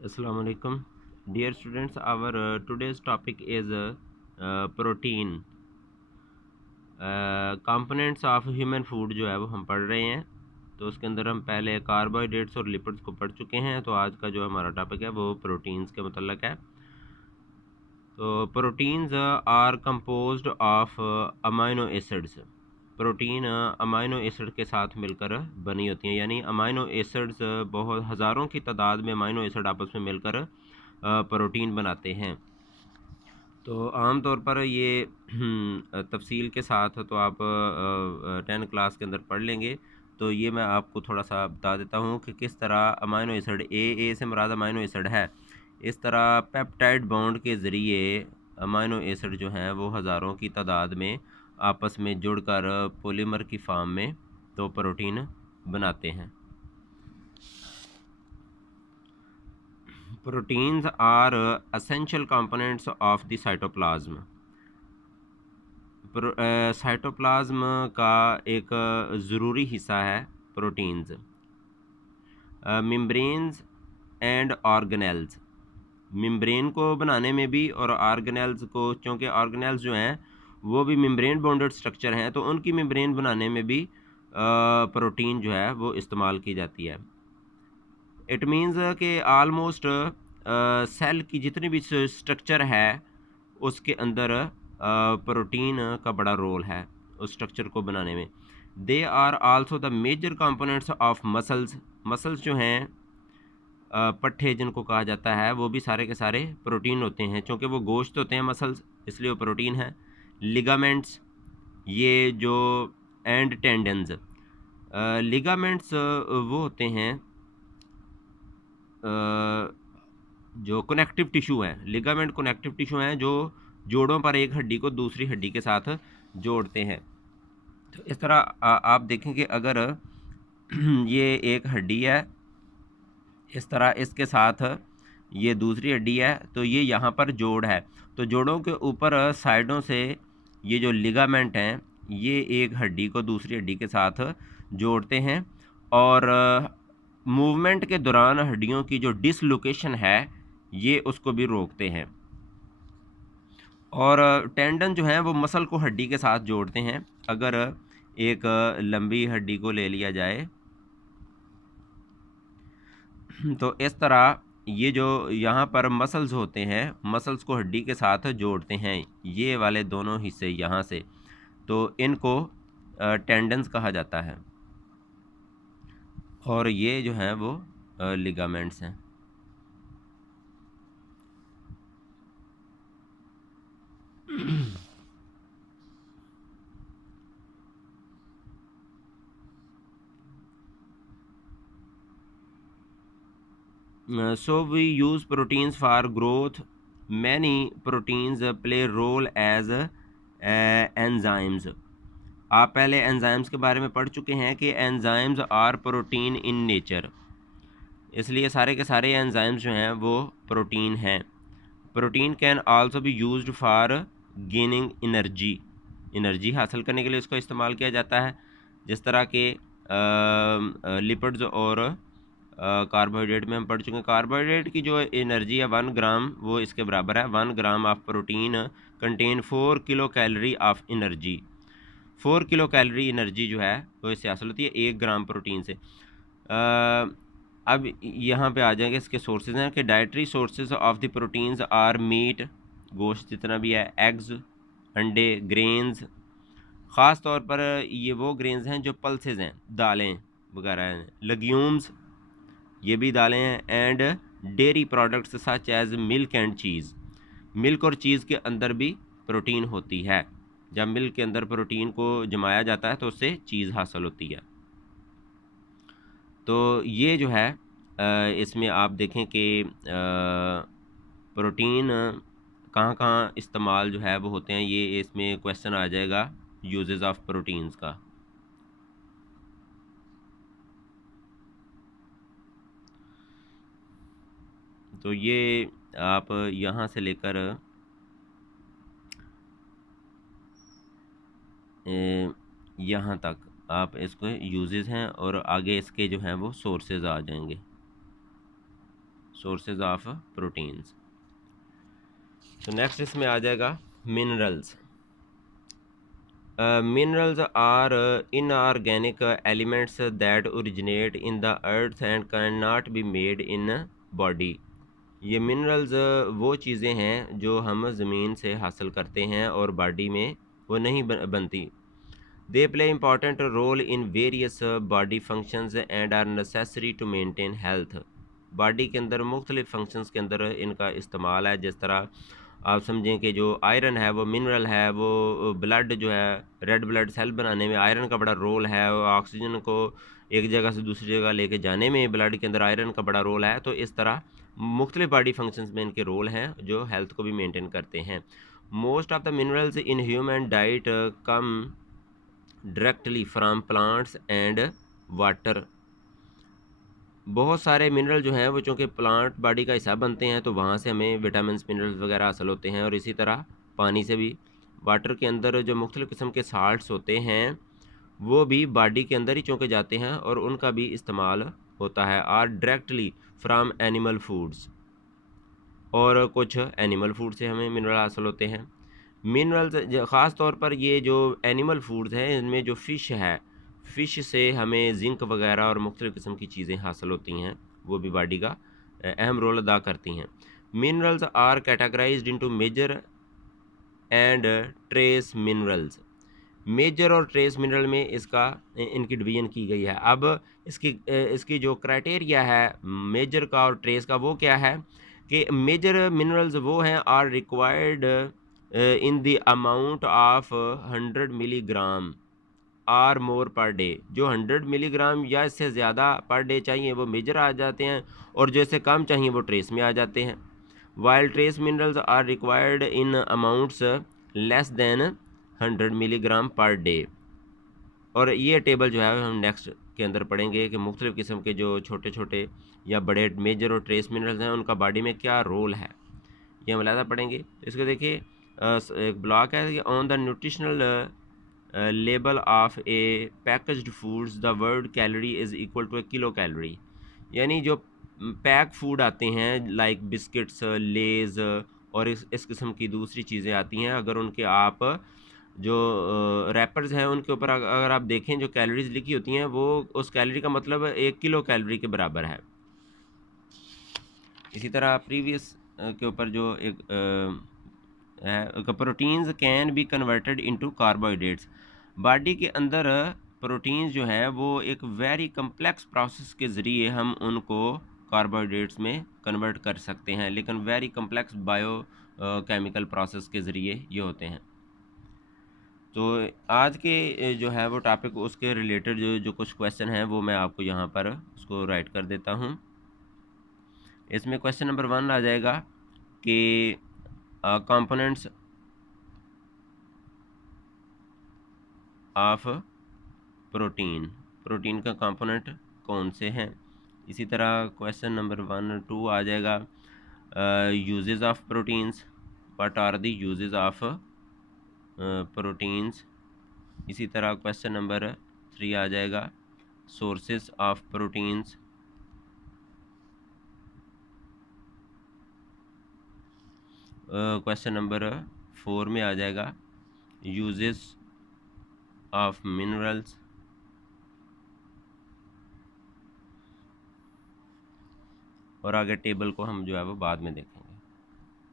Assalamu alaikum. Dear students, our today's topic is protein. Components of human food जो है वो हम पढ़ रहे हैं। तो उसके अंदर हम पहले कार्बोहाइड्रेट्स और लिपिड्स को पढ़ चुके हैं। तो आज का जो हमारा टॉपिक है वो प्रोटीन्स के मतलब है। तो proteins are composed of amino acids. Protein amino acid के साथ मिलकर बनी होती हैं, यानी अमाइनो एसिड्स बहुत हज़ारों की तादाद में अमाइनो एसिड आपस में मिलकर प्रोटीन बनाते हैं। तो आम तौर पर ये तफसील के साथ तो आप 10 क्लास के अंदर पढ़ लेंगे। तो ये मैं आपको थोड़ा सा बता देता हूँ कि किस तरह अमाइनो एसिड ए से मुराद अमाइनो एसिड है। इस तरह पेप्टाइड बॉन्ड के ज़रिए अमाइनो एसिड जो हैं वो हज़ारों की तादाद में आपस में जुड़कर पॉलीमर की फॉर्म में तो प्रोटीन बनाते हैं। Proteins are essential components of the cytoplasm. Cytoplasm का एक ज़रूरी हिस्सा है proteins. Membranes and organelles, membrane को बनाने में भी और ऑर्गेनेल्स को, क्योंकि ऑर्गेनेल्स जो हैं वो भी मेम्ब्रेन बॉन्डेड स्ट्रक्चर हैं, तो उनकी मेम्ब्रेन बनाने में भी प्रोटीन जो है वो इस्तेमाल की जाती है। इट मीन्स कि आलमोस्ट सेल की जितनी भी स्ट्रक्चर है उसके अंदर प्रोटीन का बड़ा रोल है उस स्ट्रक्चर को बनाने में। They are also the major components of muscles. Muscles जो हैं पट्ठे जिनको कहा जाता है वो भी सारे के सारे प्रोटीन होते हैं, क्योंकि वो गोश्त होते हैं मसल्स, इसलिए वो प्रोटीन है। लिगामेंट्स, ये जो एंड टेंडन्स, लिगामेंट्स वो होते हैं जो कनेक्टिव टिश्यू हैं। लिगामेंट कनेक्टिव टिश्यू हैं जो जोड़ों पर एक हड्डी को दूसरी हड्डी के साथ जोड़ते हैं। तो इस तरह आप देखेंगे अगर ये एक हड्डी है, इस तरह इसके साथ ये दूसरी हड्डी है, तो ये यहाँ पर जोड़ है। तो जोड़ों के ऊपर साइडों से ये जो लिगामेंट हैं ये एक हड्डी को दूसरी हड्डी के साथ जोड़ते हैं और मूवमेंट के दौरान हड्डियों की जो डिसलोकेशन है ये उसको भी रोकते हैं। और टेंडन जो है वो मसल को हड्डी के साथ जोड़ते हैं। अगर एक लंबी हड्डी को ले लिया जाए तो इस तरह ये जो यहाँ पर मसल्स होते हैं, मसल्स को हड्डी के साथ जोड़ते हैं, ये वाले दोनों हिस्से यहाँ से, तो इनको टेंडन्स कहा जाता है और ये जो हैं वो लिगामेंट्स हैं। So we use proteins for growth. Many proteins play role as enzymes. आप पहले एंजाइम्स के बारे में पढ़ चुके हैं कि enzymes are protein in nature, इसलिए सारे के सारे एंजाइम्स जो हैं वो प्रोटीन हैं। Protein can also be used for gaining energy, energy हासिल करने के लिए इसको इस्तेमाल किया जाता है। जिस तरह के लिपिड्स और कार्बोहाइड्रेट में हम पढ़ चुके हैं। कार्बोहाइड्रेट की जो एनर्जी है 1 ग्राम, वो इसके बराबर है 1 gram of protein contain 4 kilo calorie of energy. 4 kilo calorie energy जो है वो इससे हासिल होती है 1 ग्राम प्रोटीन से। अब यहाँ पे आ जाएंगे इसके सोर्सेज हैं कि dietary sources of the proteins are meat, गोश्त जितना भी है, एग्स, अंडे, ग्रेन्स, ख़ास तौर पर ये वो ग्रेन्स हैं जो पल्सेज हैं, दालें वगैरह हैं, लेग्यूम्स, ये भी दालें हैं, and dairy products such as milk and cheese. Milk और चीज़ के अंदर भी प्रोटीन होती है। जब मिल्क के अंदर प्रोटीन को जमाया जाता है तो उससे चीज़ हासिल होती है। तो ये जो है इसमें आप देखें कि प्रोटीन कहाँ कहाँ इस्तेमाल जो है वो होते हैं, ये इसमें क्वेश्चन आ जाएगा यूजेस ऑफ प्रोटीन्स का। तो ये आप यहाँ से लेकर यहाँ तक आप इसको यूजेस हैं और आगे इसके जो हैं वो सोर्सेज आ जाएंगे। Sources of proteins. तो नेक्स्ट इसमें आ जाएगा minerals. Minerals are inorganic elements that originate in the earth and cannot be made in body। ये मिनरल्स वो चीज़ें हैं जो हम ज़मीन से हासिल करते हैं और बॉडी में वो नहीं बनती। They play important role in various body functions and are necessary to maintain health. Body के अंदर मुख्तलिफ फंक्शंस के अंदर इनका इस्तेमाल है। जिस तरह आप समझें कि जो आयरन है वो मिनरल है, वो ब्लड जो है रेड ब्लड सेल बनाने में आयरन का बड़ा रोल है, और ऑक्सीजन को एक जगह से दूसरी जगह लेके जाने में ब्लड के अंदर आयरन का बड़ा रोल है। तो इस तरह मुख्तलिफ बॉडी फंक्शंस में इनके रोल हैं जो हेल्थ को भी मेंटेन करते हैं। Most of the minerals in human diet come directly from plants and water. बहुत सारे मिनरल जो हैं वो चूँकि प्लांट बॉडी का हिस्सा बनते हैं तो वहाँ से हमें विटामिन्स मिनरल्स वगैरह हासिल होते हैं, और इसी तरह पानी से भी। वाटर के अंदर जो मुख्तलिफ़ किस्म के साल्ट्स होते हैं वो भी बॉडी के अंदर ही चूँकि जाते हैं और उनका भी इस्तेमाल होता है। Are directly from animal foods, और कुछ एनिमल फूड से हमें मिनरल हासिल होते हैं। मिनरल्स ख़ास तौर पर ये जो एनिमल फूड्स हैं इनमें जो फ़िश है, फ़िश से हमें ज़िंक वगैरह और मुख्तलिफ़ किस्म की चीज़ें हासिल होती हैं, वो भी बॉडी का अहम रोल अदा करती हैं। Minerals are categorized into major and trace minerals. Major और ट्रेस मिनरल में इसका इनकी डिवीज़न की गई है। अब इसकी जो क्राइटेरिया है मेजर का और ट्रेस का वो क्या है कि मेजर मिनरल्स वो हैं are required in the amount of 100 milligram or more per day. जो 100 मिलीग्राम या इससे ज़्यादा पर डे चाहिए वो मेजर आ जाते हैं, और जो इससे कम चाहिए वो ट्रेस में आ जाते हैं। While trace minerals are required in amounts less than 100 milligram per day. और ये टेबल जो है हम नेक्स्ट के अंदर पढ़ेंगे कि मुख्तलिफ़ किस्म के जो छोटे छोटे या बड़े मेजर और ट्रेस मिनरल्स हैं उनका बॉडी में क्या रोल है, ये हम अलग पढ़ेंगे। इसको देखिए, एक ब्लॉक है कि on the nutritional label of a packaged foods the word calorie is equal to a kilo calorie. यानी जो पैक फूड आते हैं लाइक बिस्किट्स, लेज़ और इस किस्म की दूसरी चीज़ें आती हैं, अगर उनके आप जो रैपर्स हैं उनके ऊपर अगर आप देखें जो कैलोरीज लिखी होती हैं वो उस कैलोरी का मतलब 1 किलो कैलोरी के बराबर है। इसी तरह प्रीवियस के ऊपर जो एक है, proteins can be converted into carbohydrates. Body के अंदर प्रोटीन्स जो है वो एक वेरी कम्प्लेक्स प्रोसेस के ज़रिए हम उनको कार्बोहाइड्रेट्स में कन्वर्ट कर सकते हैं, लेकिन very complex bio chemical process के ज़रिए ये होते हैं। तो आज के जो है वो टॉपिक उसके रिलेटेड जो कुछ क्वेश्चन हैं वो मैं आपको यहाँ पर उसको राइट कर देता हूँ। इसमें क्वेश्चन नंबर 1 आ जाएगा कि कंपोनेंट्स ऑफ प्रोटीन, प्रोटीन का कंपोनेंट कौन से हैं। इसी तरह क्वेश्चन नंबर 1 2 आ जाएगा uses of proteins, what are the uses of proteins. इसी तरह क्वेश्चन नंबर 3 आ जाएगा sources of proteins. Question number 4 में आ जाएगा यूजेस ऑफ मिनरल्स। और आगे टेबल को हम जो है वो बाद में देखेंगे।